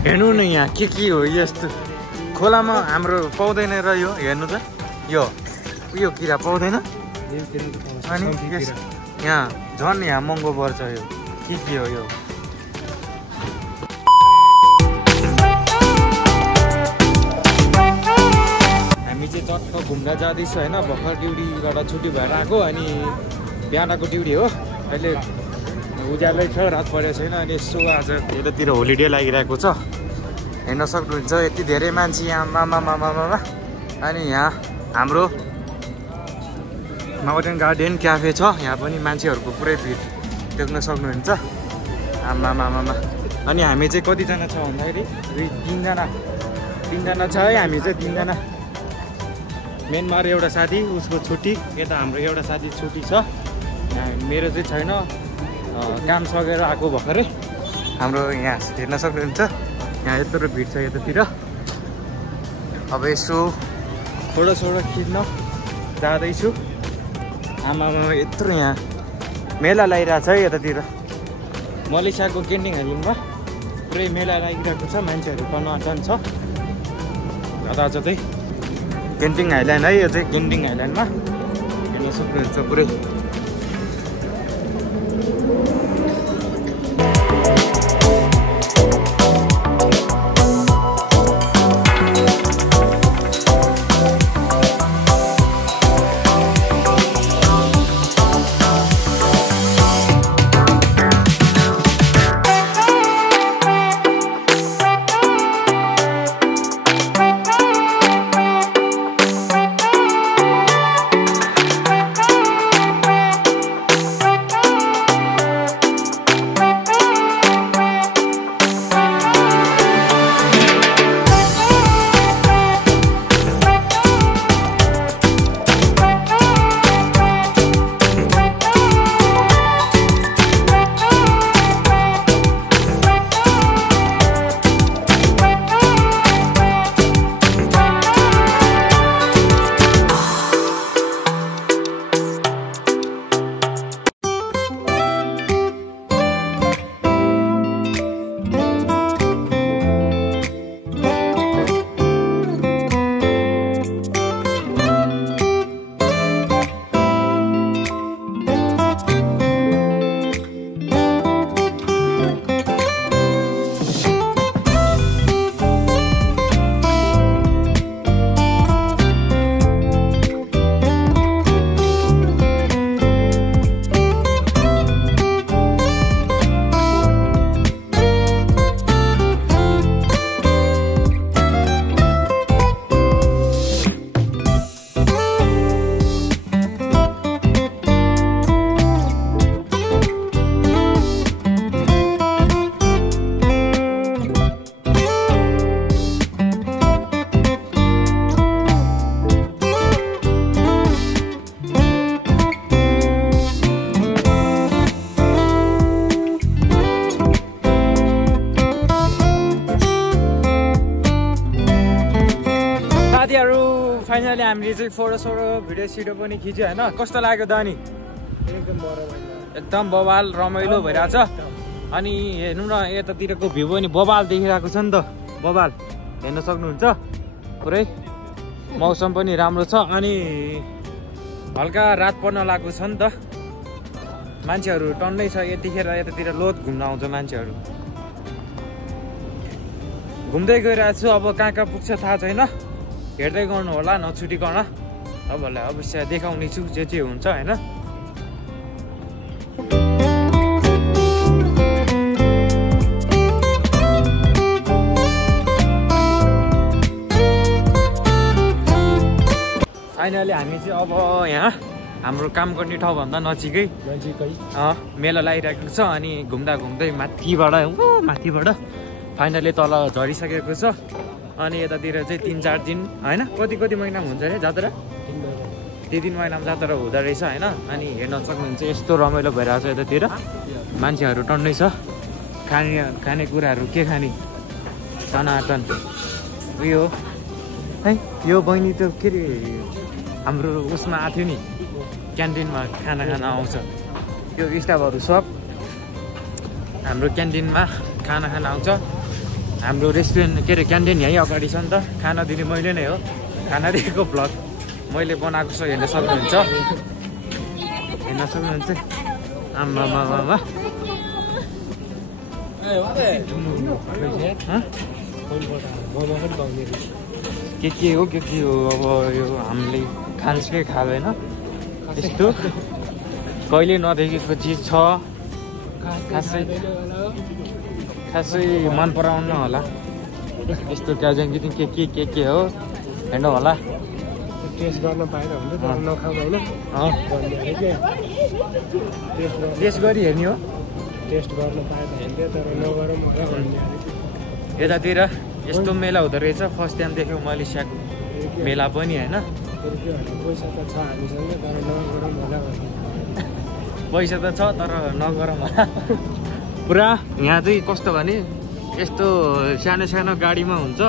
हेर्नु न यहाँ के हो यस्तो खोलामा हाम्रो पाउँदैन र यो हेर्नु त यो उयो किरा पाउँदैन अनि यहाँ झन् यहाँ महँगो पर्छ यो के हो यो हामी चाहिँ चट्ट घुम्न जाँदैछ होइन भर्खर ड्युटीबाट छुट्टी भएर आएको अनि बिहानको ड्युटी हो अहिले उज्यालै छ रात परेको छैन अनि यसो आज यतातिर होलिडे लागिरहेको छ हेर्न सक्नुहुन्छ यति धेरै मान्छे यहाँ मामा अनि यहाँ हाम्रो माउन्टेन गार्डन क्याफे छ यहाँ पनि मान्छेहरूको पुरै भिड देख्न सक्नुहुन्छ आमा अनि हामी चाहिँ कतिजना छ भन्दाखेरि तिनजना छ है हामी चाहिँ तिनजना मेनमा एउटा साथी उसको छुट्टी यता हाम्रो एउटा साथी छुट्टी छ मेरो चाहिँ छैन काम सकेर आएको भर्खरै हाम्रो यहाँ हेर्न सक्नुहुन्छ यहाँ यत्रो भिड छ यतातिर अब यसो थोडो खिच्न जाँदैछु आमा यत्रो यहाँ मेला लागिरहेको छ है यतातिर मलेसियाको केन्टिङ हाइल्यान्डमा पुरै मेला लागिरहेको छ मान्छेहरू टनाटन छ जताजतै केन्टिङ हाइल्यान्ड है यो चाहिँ केन्टिङ हाइल्यान्डमा हेर्न सक्नुहुन्छ पुरै फाइनली हामीले चाहिँ फोटो भिडियो पनि खिच्यो होइन कस्तो लाग्यो दानी एकदम बवाल रमाइलो भइरहेछ अनि हेर्नु न यतातिरको भ्यू पनि बवाल देखिरहेको छ नि त बवाल हेर्न सक्नुहुन्छ पुरै मौसम पनि राम्रो छ अनि हल्का रात पर्न लाग्एको छ नि त मान्छेहरू टन्नै छ यतिखेर यतातिर लोत घुम्न आउँछ मान्छेहरू घुम्दै गइरहेको छु अब कहाँ पुग्छ थाहा छैन हेर्दै गर्नु होला नछुटिकन तपाईँहरूलाई अवश्य देखाउने छु जे हुन्छ होइन फाइनली हामी चाहिँ अब यहाँ हाम्रो काम गर्ने ठाउँभन्दा नजिकै मेला लागिरहेको छ अनि घुम्दै माथिबाट फाइनली तल झरिसकेको छ अनि यतातिर चाहिँ 3-4 दिन होइन कति महिनामा हुन्छ अरे जात्रा 3 महिनामा जात्रा हुँदो रहेछ होइन अनि हेर्न सक्नुहुन्छ यस्तो रमाइलो भइरहेको छ यतातिर मान्छेहरू टन्नै छ खाने कुराहरू के खाने टनाटन उयो है यो बहिनी त के अरे हाम्रो उसमा आएको थियो नि क्यान्टिनमा खाना खान आउँछ यो स्टाफहरू सब हाम्रो क्यान्टिनमा खाना खान आउँछ हाम्रो रेस्टुरेन्ट के अरे क्यान्टिन यहीँ अगाडि छ नि त। खाना दिने मैले नै हो, खाना दिएको भ्लग मैले बनाएको छ, हेर्न सक्नुहुन्छ। हेर्न सक्नुहुन्छ। आम्मामामा के हो अब यो हामीले खान्छकै खाँदैन यस्तो कहिले नदेखेको चिज छ। खासै मन पराउनु होला यस्तो क्याजुङ के हो हेर्नु होला। टेस्ट गर्न पाएन भने त नखाऊ होइन, टेस्ट गरी हेर्ने हो। टेस्ट गर्न पाएन भने तर नगरौँ होला भन्ने। यतातिर यस्तो मेला हुँदो रहेछ, फर्स्ट टाइम देख्यो मलेसियाको मेला पनि होइन। पैसा त छ हामीसँग तर नगरौँ होला भन्ने। पैसा त छ तर नगरौँ होला। पुरा यहाँ चाहिँ कस्तो भने यस्तो सानो सानो गाडीमा हुन्छ,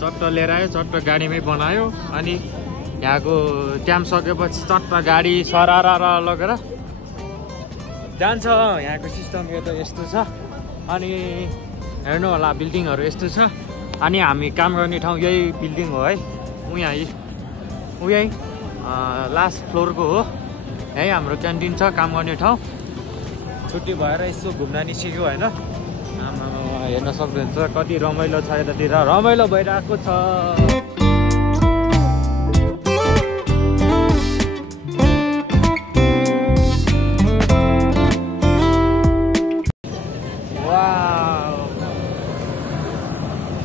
चट्ट लिएर आयो, चट्ट गाडीमै बनायो, अनि यहाँको टाइम सकेपछि चट्ट गाडी सरारा लगेर जान्छ। यहाँको सिस्टम यो त यस्तो छ। अनि हेर्नु होला बिल्डिङहरू यस्तो छ। अनि हामी काम गर्ने ठाउँ यही बिल्डिङ हो है, उही लास्ट फ्लोरको हो। यही हाम्रो क्यान्टिन छ, काम गर्ने ठाउँ। छुट्टी भएर यसो घुम्न निस्केको होइन। हेर्न सक्नुहुन्छ कति रमाइलो छ, यतातिर रमाइलो भइरहेको छ।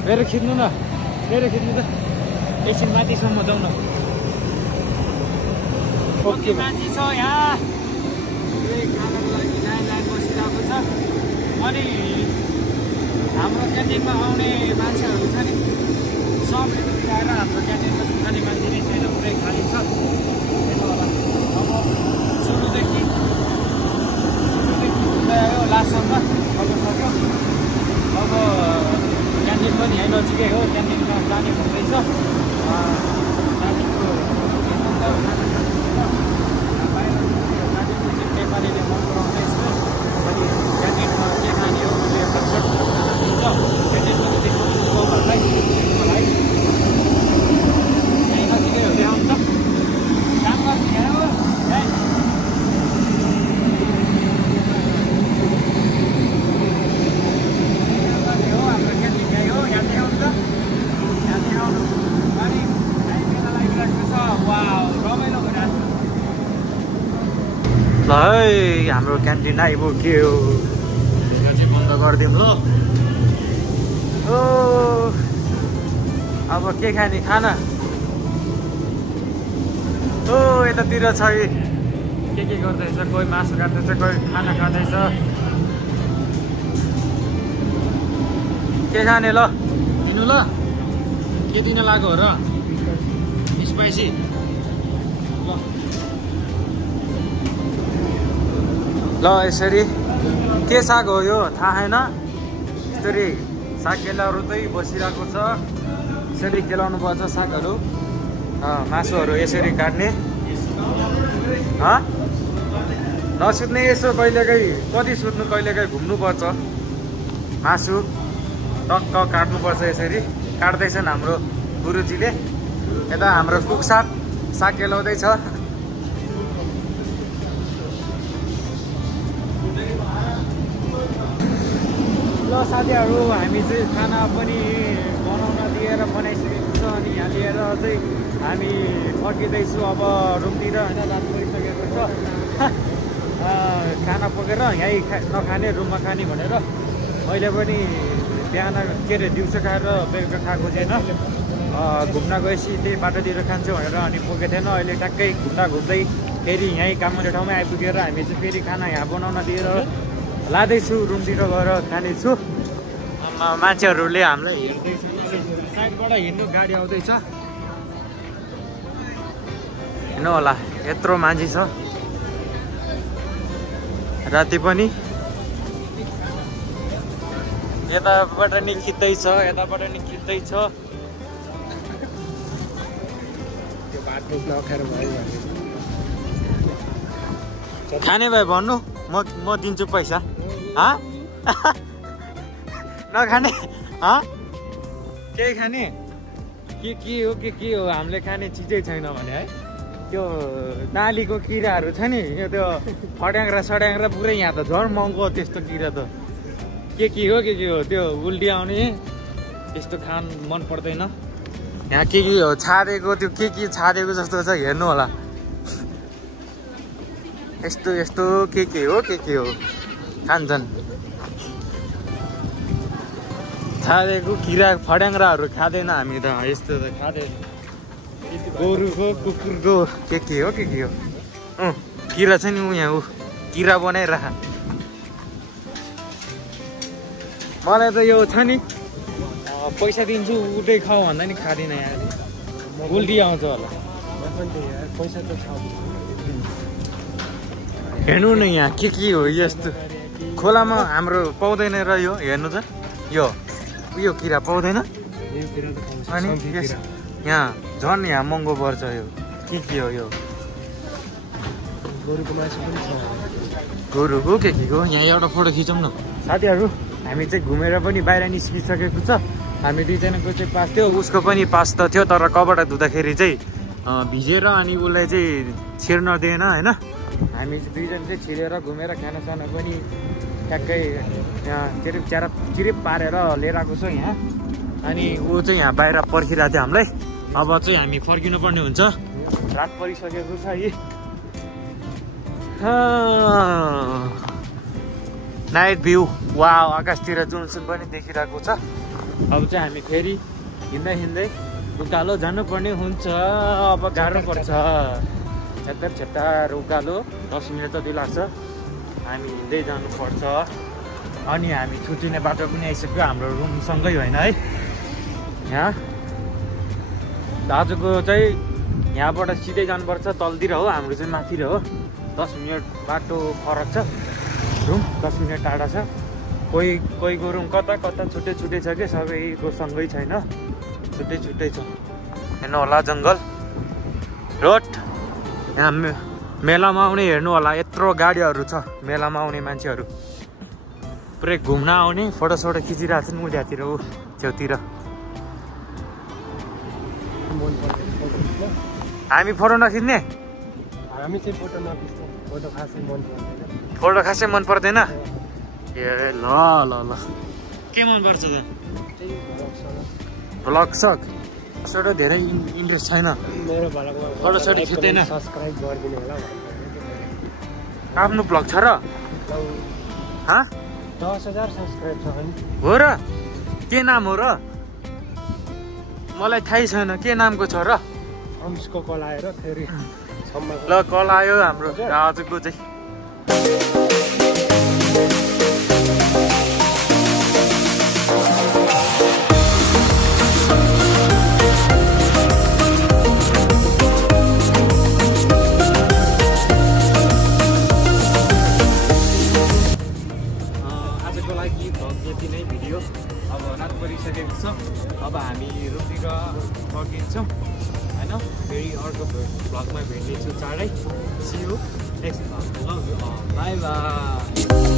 मेरो खिच्नु न, मेरो खिच्नु त। एकछिन माथिसम्म जाउँ न। ओके माथि छ यहाँ, खानाको लागि लाइन बसिरहेको छ। अनि हाम्रो क्यान्टिनमा आउने मान्छेहरू छ नि, सबले आएर हाम्रो क्यान्टिनमा खाने मान्छे नै छैन, पुरै खाली छ। अब सुरुदेखि आयो लास्टसम्म अब सक्यो। अब क्यान्टिन पनि यहीँ नजिकै हो, क्यान्टिनमा जाने भन्दैछ। नेपालीले मन पराउँछ यस्तो। अनि क्यान्टिनमा के खाने हो उसले फटफट खाना दिन्छ। क्यान्टिन पनि देख्नु घरलाई मलाई यहीँ नजिकै हो, त्यहाँ हुन्छ काम गर्ने यहाँ हो। हाम्रो क्यान्टिन यहीँ हो, यहाँ आउँछ, यहाँ आउनु। अनि मेला लागिरहेको छ, वाउ रमाइलो भइरहेको छ। ल है हाम्रो क्यान्टिन आइपुग्यो, यहाँ चाहिँ बन्द गरिदिउँ ल। ओ अब के खाने खाना? ओ यतातिर छ के गर्दैछ, कोही मासु काट्दैछ, कोही खाना खाँदैछ। के खाने ल? दिनु ल? के दिन लाग्यो हो र? स्पाइसी ल यसरी के साग हो यो थाहा छैन। यसरी साग केलाहरू चाहिँ बसिरहेको छ, यसरी केलाउनु पर्छ सागहरू। मासुहरू यसरी काट्ने। नसुत्ने यसो कहिलेकाहीँ, कति सुत्नु कहिलेकाहीँ घुम्नुपर्छ। मासु टक्क काट्नुपर्छ, यसरी काट्दैछन् हाम्रो गुरुजीले। यता हाम्रो कुक साग केलाउँदैछ। ल साथीहरू हामी चाहिँ खाना पनि बनाउन दिएर बनाइसकेको छ। अनि यहाँ लिएर चाहिँ हामी फर्किँदैछु अब रुमतिर होइन, रात परिसकेको छ। खाना पकेर यहीँ नखाने रुममा खाने भनेर मैले पनि बिहान के अरे दिउँसो खाएर बेलुका खाएको छैन। घुम्न गएपछि त्यही बाटोतिर खान्छु भनेर अनि पुगेको थिएन। अहिले ट्याक्कै घुम्दै फेरि यहीँ काम गर्ने ठाउँमै आइपुगेर हामी चाहिँ फेरि खाना यहाँ बनाउन दिएर लाँदैछु, रुमतिर गएर खानेछु। मान्छेहरूले हामीलाई हेर्दैछ, साइडबाट हिँड्नु गाडी आउँदैछ। हेर्नु होला यत्रो मान्छे छ, राति पनि यताबाट नि खिच्दैछ, यताबाट नि खिच्दैछ। खाने भाइ भन्नु, म दिन्छु पैसा। नखाने केही खाने के हो हामीले खाने चिजै छैन भने है त्यो नालीको किराहरू छ नि यो त्यो फड्याङ्ग्रा पुरै यहाँ त झन् महँगो त्यस्तो किरा त के हो त्यो उल्टी आउने त्यस्तो खान मन पर्दैन यहाँ के हो छाडेको त्यो के छाडेको जस्तो छ हेर्नु होला यस्तो के हो खान्छन् छाडेको किरा फड्याङ्ग्राहरू खाँदैन हामी त यस्तो त खाँदैन गोरुको कुकुरको के हो किरा छ नि यहाँ किरा बनाइराख मलाई त यो छ नि पैसा दिन्छु उठै खाऊ भन्दा नि खाँदिनँ यहाँ उल्टी आउँछ होला पैसा त छ हेर्नु न यहाँ के हो यस्तो खोलामा हाम्रो पाउँदैन र यो हेर्नु त यो किरा पाउँदैन अनि यहाँ झन् यहाँ महँगो पर्छ यो के हो यो गोरुको मासु पनि छ गोरुको के हो यहाँ एउटा फोटो खिचौँ न साथीहरू हामी चाहिँ घुमेर पनि बाहिर निस्किसकेको छ हामी दुईजनाको चाहिँ पास थियो उसको पनि पास त थियो तर कपडा धुँदाखेरि चाहिँ भिजेर अनि उसलाई चाहिँ छिर्न दिएन होइन हामी दुईजना चाहिँ छिरेर घुमेर खानासाना पनि ट्याक्कै यहाँ चिरिप पारेर लिएर आएको छ यहाँ अनि ऊ चाहिँ यहाँ बाहिर पर्खिरहेको थियो हामीलाई अब चाहिँ हामी फर्किनु पर्ने हुन्छ रात परिसकेको छ है नाइट भ्यू वा आकाशतिर जुनसुन पनि देखिरहेको छ अब चाहिँ हामी फेरि हिँड्दै उकालो जानुपर्ने हुन्छ अब गाह्रो पर्छ छेत्तार उकालो 10 मिनट जति लाग्छ हामी हिँड्दै जानुपर्छ अनि हामी छुट्टिने बाटो पनि आइसक्यो हाम्रो रुमसँगै होइन है यहाँ दाजुको चाहिँ यहाँबाट सिधै जानुपर्छ तलतिर हो हाम्रो चाहिँ माथितिर हो 10 मिनट बाटो फरक छ रुम 10 मिनट टाढा छ कोहीको रुम कता छुट्टै छ कि सबैको सँगै छैन छुट्टै छ हेर्नु होला जङ्गल रोड यहाँ मेलामा आउने हेर्नु होला यत्रो गाडीहरू छ मेलामा आउने मान्छेहरू पुरै घुम्न आउने फोटोसोटो खिचिरहेको छन् उल्यातिर ऊ छेउतिर हामी फोटो नखिच्ने हामी चाहिँ फोटो नखिच्ने फोटो खासै मन पर्दैन ए ल के मन पर्छ त भ्लग सक फोटो धेरै इन्ट्रेस्ट छैन मेरो फोटो सोटो खिच्दैन सब्स्क्राइब गरिदिनु होला आफ्नो भ्लग छ र 10,000 सब्स्क्राइब छ भने हो र के नाम हो र मलाई थाहै छैन के नामको छ र अंशको कल आएर फेरि ल कल आयो हाम्रो दाजुको चाहिँ आजको लागि भ्लग यति नै भिडियो अब रात परिसकेको छ अब हामी रुमतिर फर्किन्छौँ होइन फेरि अर्को भ्लगमा भेट्नेछु चाँडै see you next vlog bye by